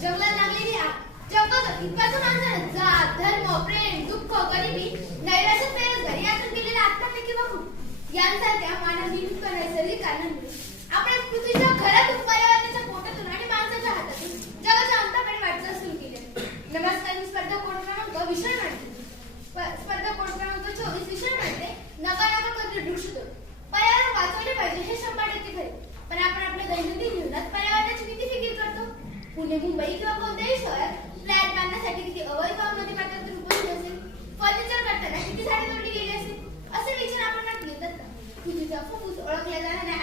जंगलात लागलेली आग. जगात इतक्याच माणसानं जात धर्म प्रेम दुःख गरिबी नैराश्य बेरोजगारी यातून केलेल्या आत्महत्या किंवा खूप यांसारख्या मानवी दुःख नैसर्गिक कारणांमुळे आपण पृथ्वीच्या घरातून पर्यावरणाच्या पोटातून आणि माणसाच्या हातातून जगाच्या अंताकडे वाटचाल सुरू केली नमस्कार मी स्पर्धा कोड क्रमांक विषय मांडते. स्पर्धा कोड क्रमांक चोवीस विषय मांडते. नका नका कधी दृष्ट पर्यावरण वाचवले पाहिजे हे शंभर टक्के खरे. पण आपण आपल्या दैनंदिन जीवनात पर्यावरणाची किती फिकीर करतो पुणे मुंबई किंवा कोणत्याही शहरात फ्लॅट बांधण्यासाठी किती अवैध नदी पात्रात उपलब्ध असेल फर्निचर करताना किती झाडे तोडली गेली असेल असे विचार आपण नात येतात का? पृथ्वीचा फुफ्फुस ओळखल्या जाणाऱ्या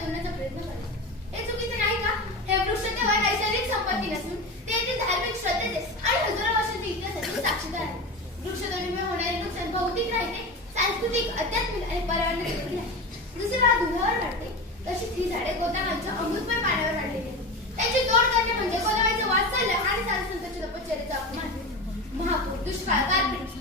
ठेवण्याचा प्रयत्न करतो हे चुकीचं नाही का? हे वृक्ष केवळ नैसर्गिक संपत्ती नसून ते येथे धार्मिक श्रद्धेचे आणि हजारो वर्षांचे इतिहासाचे साक्षीदार आहे वृक्षतोडीमुळे होणारे नुकसान भौतिक राहते सांस्कृतिक आध्यात्मिक आणि पर्यावरणीय देखील आहे. दुसरी मला दुधावर वाटते तशीच ही झाडे गोदामांच्या अमृतमय पाण्यावर वाढलेली आहे त्याची तोड करणे म्हणजे गोदामांचे वास आणि सांस्कृतिक तपश्चर्याचा अपमान महापूर दुष्काळ गारपीट